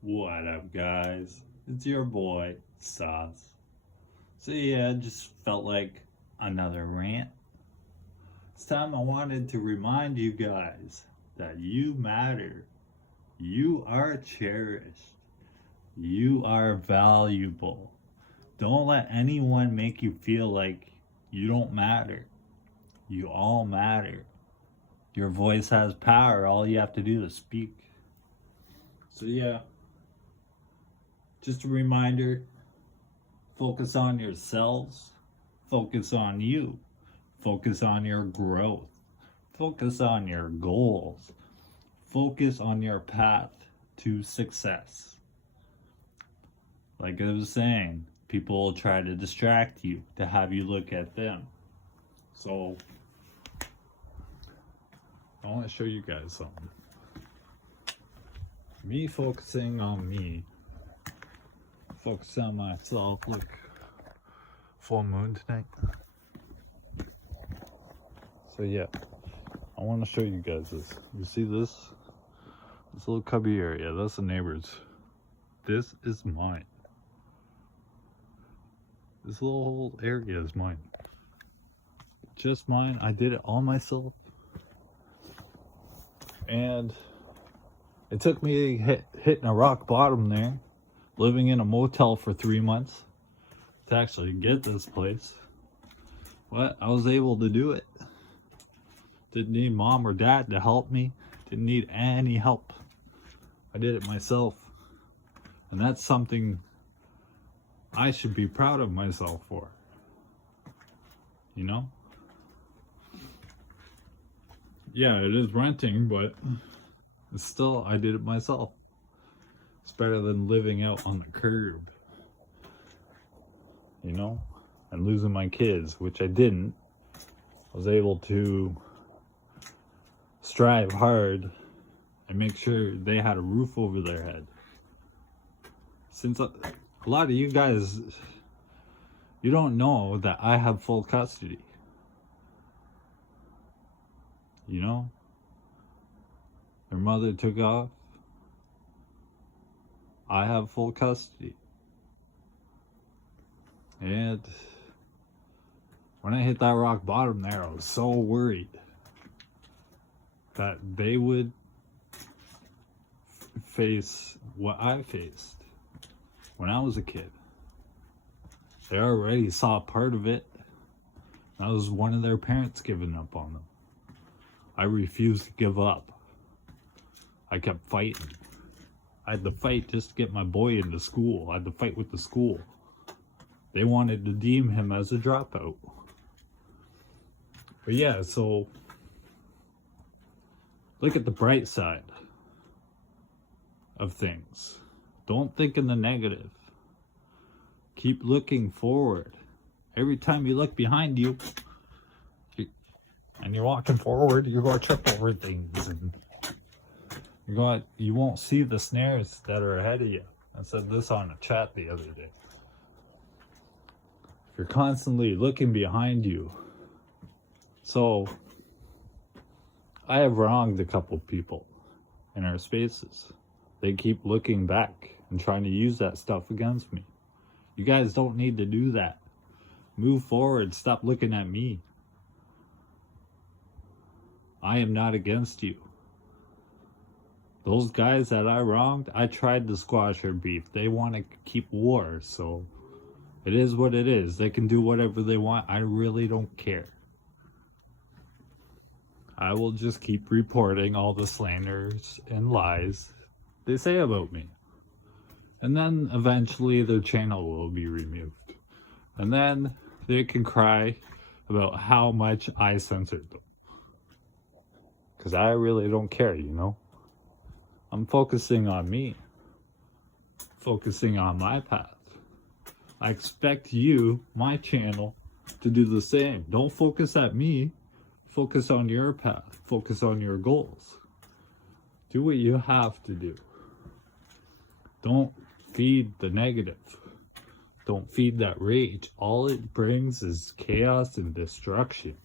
What up, guys? It's your boy, Sauce. So, yeah, just felt like another rant. This time I wanted to remind you guys that you matter. You are cherished. You are valuable. Don't let anyone make you feel like you don't matter. You all matter. Your voice has power. All you have to do is speak. So, yeah, just a reminder, focus on yourselves, focus on you, focus on your growth, focus on your goals, focus on your path to success. Like I was saying, people will try to distract you to have you look at them. So, I want to show you guys something. Me focusing on me, focus on myself. Look, full moon tonight. So yeah, I want to show you guys this. You see this little cubby area? That's the neighbor's. This is mine. This little whole area is mine. Just mine. I did it all myself. And it took me hitting a rock bottom there, living in a motel for 3 months to actually get this place. But I was able to do it. Didn't need mom or dad to help me. Didn't need any help. I did it myself. And that's something I should be proud of myself for. You know? Yeah, it is renting, but still, I did it myself. It's better than living out on the curb. You know? And losing my kids, which I didn't. I was able to strive hard and make sure they had a roof over their head. Since a lot of you guys, you don't know that I have full custody. You know? Their mother took off. I have full custody. And when I hit that rock bottom there, I was so worried that they would face what I faced when I was a kid. They already saw part of it. That was one of their parents giving up on them. I refused to give up. I kept fighting. I had to fight just to get my boy into school. I had to fight with the school. They wanted to deem him as a dropout. But yeah, so look at the bright side of things. Don't think in the negative. Keep looking forward. Every time you look behind you and you're walking forward, you're going to trip over things, and you won't see the snares that are ahead of you. I said this on a chat the other day. If you're constantly looking behind you, so I have wronged a couple people in our spaces. They keep looking back and trying to use that stuff against me. You guys don't need to do that. Move forward. Stop looking at me. I am not against you. Those guys that I wronged, I tried to squash their beef. They want to keep war, so it is what it is. They can do whatever they want. I really don't care. I will just keep reporting all the slanders and lies they say about me. And then eventually their channel will be removed. And then they can cry about how much I censored them. Because I really don't care, you know? I'm focusing on me. Focusing on my path. I expect you, my channel, to do the same. Don't focus at me. Focus on your path. Focus on your goals. Do what you have to do. Don't feed the negative. Don't feed that rage. All it brings is chaos and destruction.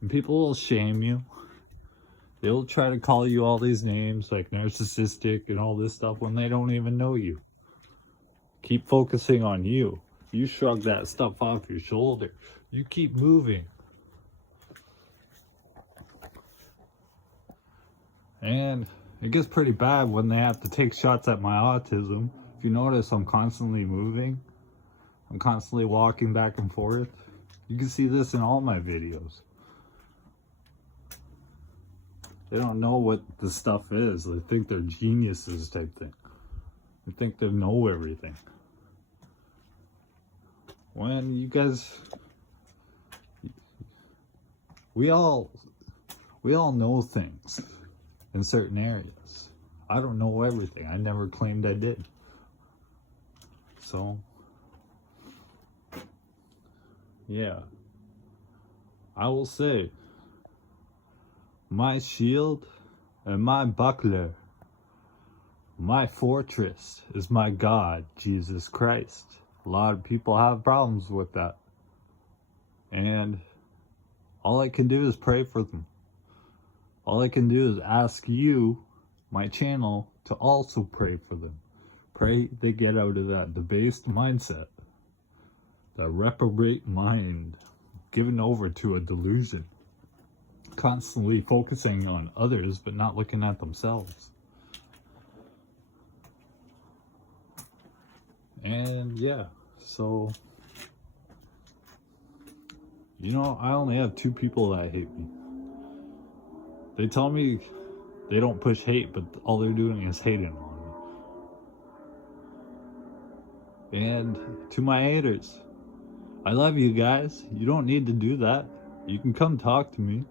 And people will shame you. They'll try to call you all these names like narcissistic and all this stuff when they don't even know you. Keep focusing on you. You shrug that stuff off your shoulder. You keep moving. And it gets pretty bad when they have to take shots at my autism. If you notice, I'm constantly moving. I'm constantly walking back and forth. You can see this in all my videos. They don't know what the stuff is. They think they're geniuses type thing. They think they know everything. When you guys, we all know things in certain areas. I don't know everything. I never claimed I did. So, yeah. I will say, my shield and my buckler, my fortress is my God, Jesus Christ. A lot of people have problems with that. And all I can do is pray for them. All I can do is ask you, my channel, to also pray for them. Pray they get out of that debased mindset, that reprobate mind, given over to a delusion, constantly focusing on others but not looking at themselves. And yeah, so, you know, I only have 2 people that hate me. They tell me they don't push hate, but all they're doing is hating on me. And to my haters, I love you guys. You don't need to do that. You can come talk to me.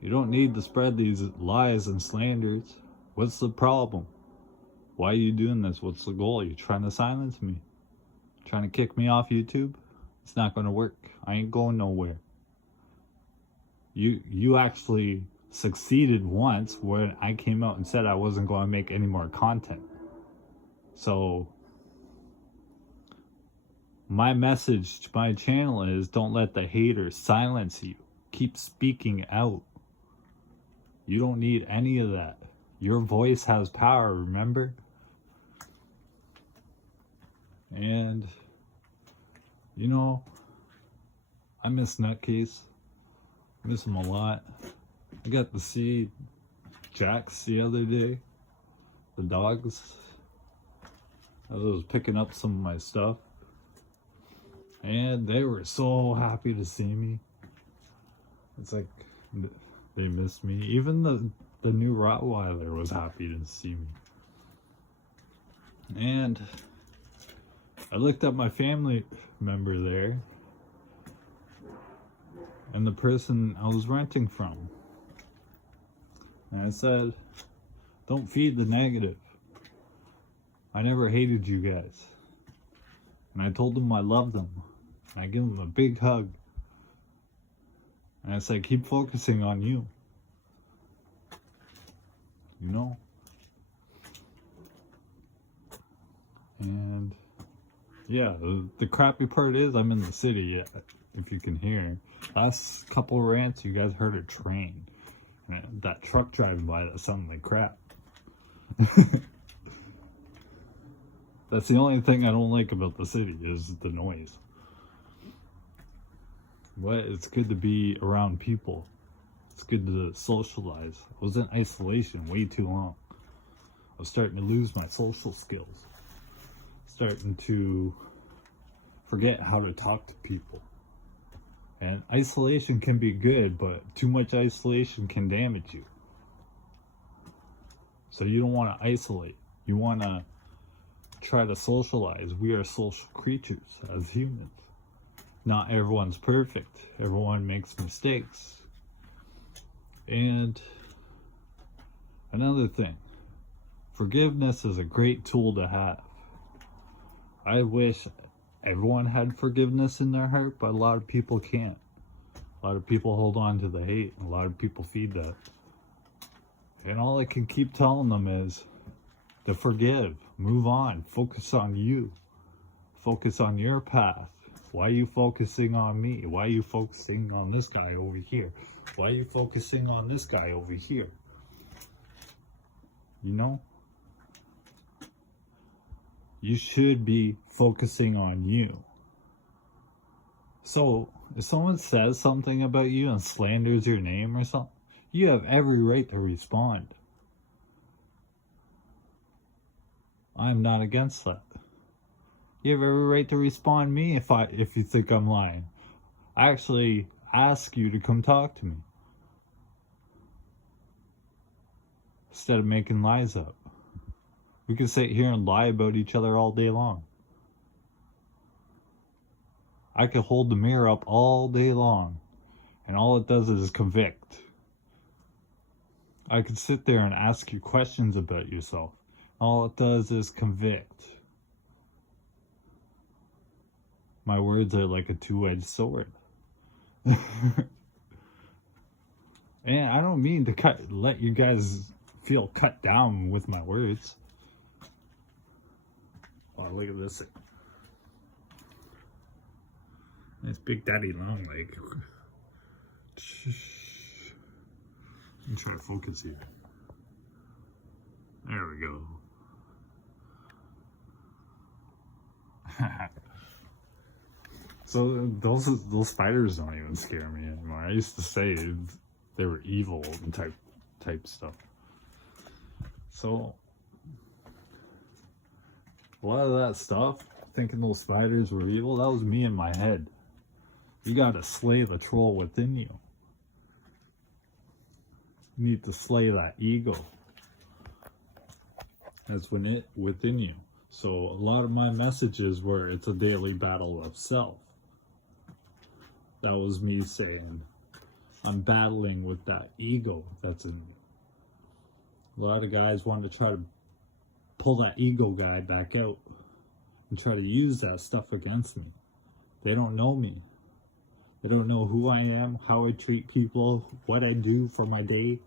You don't need to spread these lies and slanders. What's the problem? Why are you doing this? What's the goal? You're trying to silence me? Trying to kick me off YouTube? It's not going to work. I ain't going nowhere. You actually succeeded once when I came out and said I wasn't going to make any more content. So my message to my channel is, don't let the haters silence you. Keep speaking out. You don't need any of that. Your voice has power, remember? And, you know, I miss Nutcase. I miss him a lot. I got to see Jax the other day. The dogs. I was picking up some of my stuff. And they were so happy to see me. It's like they missed me. Even the new Rottweiler was happy to see me. And I looked at my family member there. And the person I was renting from. And I said, don't feed the negative. I never hated you guys. And I told them I love them. And I gave them a big hug. And I said, keep focusing on you. You know? And yeah, the crappy part is I'm in the city yet, if you can hear. Last couple rants, you guys heard a train. And that truck driving by that sounded like crap. That's the only thing I don't like about the city, is the noise. But it's good to be around people. It's good to socialize. I was in isolation way too long. I was starting to lose my social skills. Starting to forget how to talk to people. And isolation can be good, but too much isolation can damage you. So you don't want to isolate. You want to try to socialize. We are social creatures as humans. Not everyone's perfect. Everyone makes mistakes. And another thing, forgiveness is a great tool to have. I wish everyone had forgiveness in their heart, but a lot of people can't. A lot of people hold on to the hate. A lot of people feed that. And all I can keep telling them is to forgive, move on, focus on you. Focus on your path. Why are you focusing on me? Why are you focusing on this guy over here? Why are you focusing on this guy over here? You know? You should be focusing on you. So, if someone says something about you and slanders your name or something, you have every right to respond. I'm not against that. You have every right to respond to me if you think I'm lying. I actually ask you to come talk to me instead of making lies up. We can sit here and lie about each other all day long. I could hold the mirror up all day long, and all it does is convict. I could sit there and ask you questions about yourself. All it does is convict. My words are like a two-edged sword. And I don't mean to let you guys feel cut down with my words. Oh, look at this. Nice big daddy long leg. Let me try to focus here. There we go. So those spiders don't even scare me anymore. I used to say they were evil and type stuff. So a lot of that stuff, thinking those spiders were evil, that was me in my head. You gotta slay the troll within you. You need to slay that ego. That's within you. So a lot of my messages were, it's a daily battle of self. That was me saying, I'm battling with that ego that's in me. A lot of guys want to try to pull that ego guy back out and try to use that stuff against me. They don't know me. They don't know who I am, how I treat people, what I do for my day,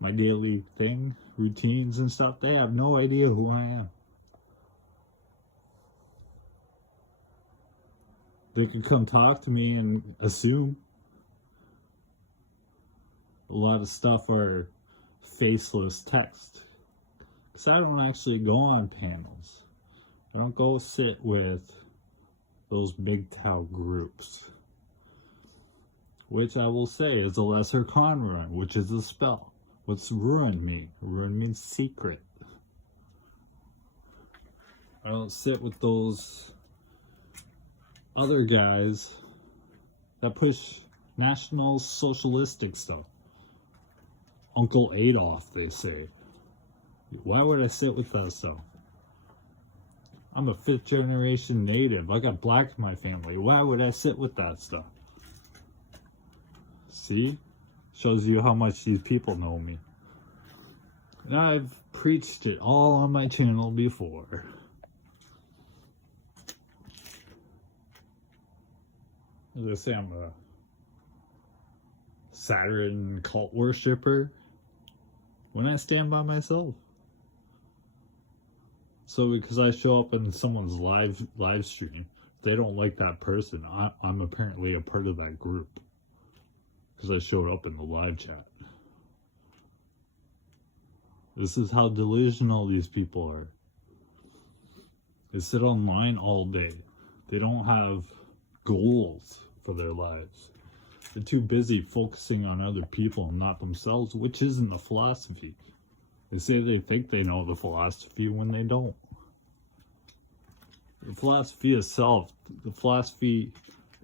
my daily thing, routines and stuff. They have no idea who I am. They can come talk to me and assume. A lot of stuff are faceless text. Because I don't actually go on panels. I don't go sit with those big towel groups. Which I will say is a lesser con run, which is a spell. What's ruined me? Ruin means secret. I don't sit with those other guys that push National Socialistic stuff. Uncle Adolf, they say. Why would I sit with that stuff? I'm a 5th generation native. I got black in my family. Why would I sit with that stuff? See? Shows you how much these people know me. And I've preached it all on my channel before. As I say, I'm a Saturn cult worshiper when I stand by myself. So because I show up in someone's live stream, if they don't like that person, I'm apparently a part of that group. Because I showed up in the live chat. This is how delusional these people are. They sit online all day. They don't have goals for their lives. They're too busy focusing on other people and not themselves, which isn't the philosophy. They say they think they know the philosophy when they don't. The philosophy itself, the philosophy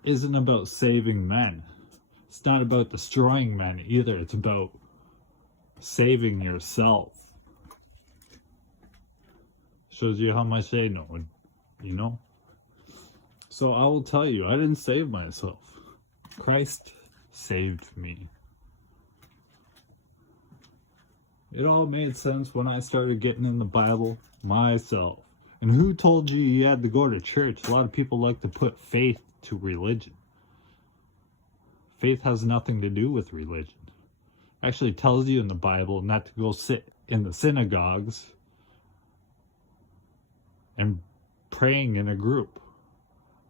isn't about saving men. It's not about destroying men either. It's about saving yourself. Shows you how much they know, you know? So I will tell you, I didn't save myself. Christ saved me. It all made sense when I started getting in the Bible myself. And who told you had to go to church? A lot of people like to put faith to religion. Faith has nothing to do with religion. It actually tells you in the Bible not to go sit in the synagogues and praying in a group.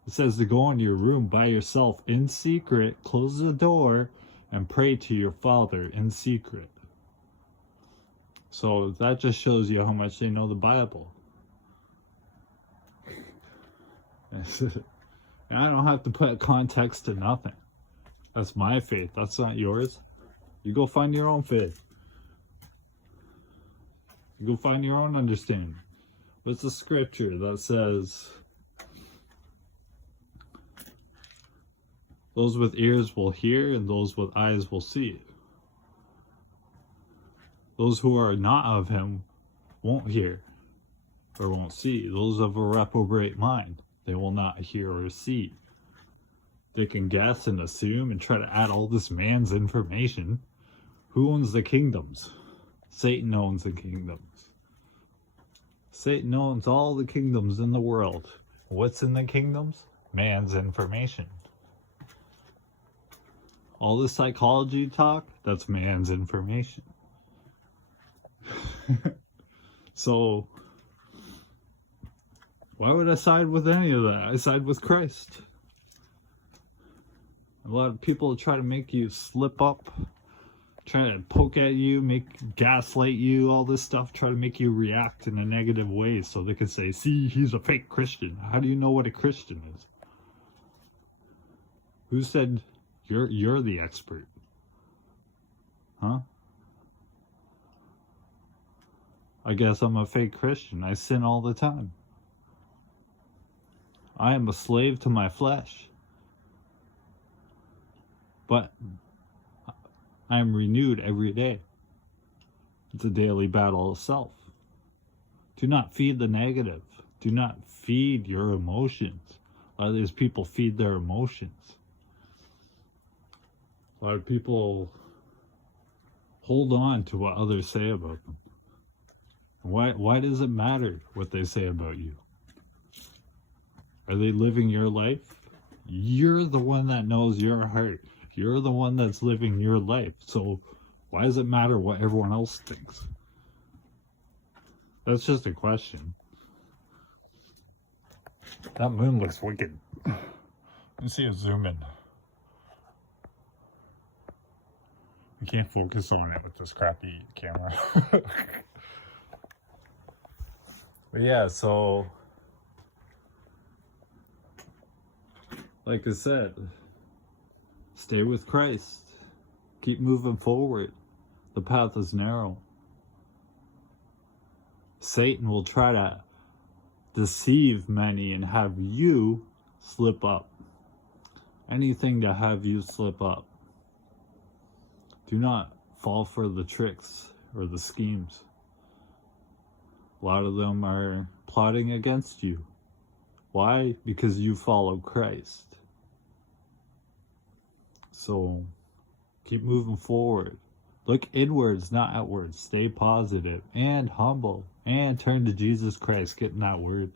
It says to go into your room by yourself in secret, close the door, and pray to your Father in secret. So that just shows you how much they know the Bible. And I don't have to put context to nothing. That's my faith. That's not yours. You go find your own faith. You go find your own understanding. What's the scripture that says, those with ears will hear and those with eyes will see? Those who are not of him won't hear or won't see. Those of a reprobate mind, they will not hear or see. They can guess and assume and try to add all this man's information. Who owns the kingdoms? Satan owns the kingdoms. Satan owns all the kingdoms in the world. What's in the kingdoms? Man's information. All this psychology talk, that's man's information. So, why would I side with any of that? I side with Christ. A lot of people try to make you slip up, try to poke at you, gaslight you, all this stuff, try to make you react in a negative way so they can say, see, he's a fake Christian. How do you know what a Christian is? Who said you're the expert? Huh? I guess I'm a fake Christian. I sin all the time. I am a slave to my flesh. But I am renewed every day. It's a daily battle of self. Do not feed the negative. Do not feed your emotions. A lot of these people feed their emotions. A lot of people hold on to what others say about them. Why does it matter what they say about you? Are they living your life? You're the one that knows your heart. You're the one that's living your life. So why does it matter what everyone else thinks? That's just a question. That moon looks wicked. Let me see it zoom in. I can't focus on it with this crappy camera. But yeah, so like I said, stay with Christ. Keep moving forward. The path is narrow. Satan will try to deceive many and have you slip up. Anything to have you slip up. Do not fall for the tricks or the schemes. A lot of them are plotting against you. Why? Because you follow Christ. So keep moving forward. Look inwards, not outwards. Stay positive and humble and turn to Jesus Christ. Get in that word.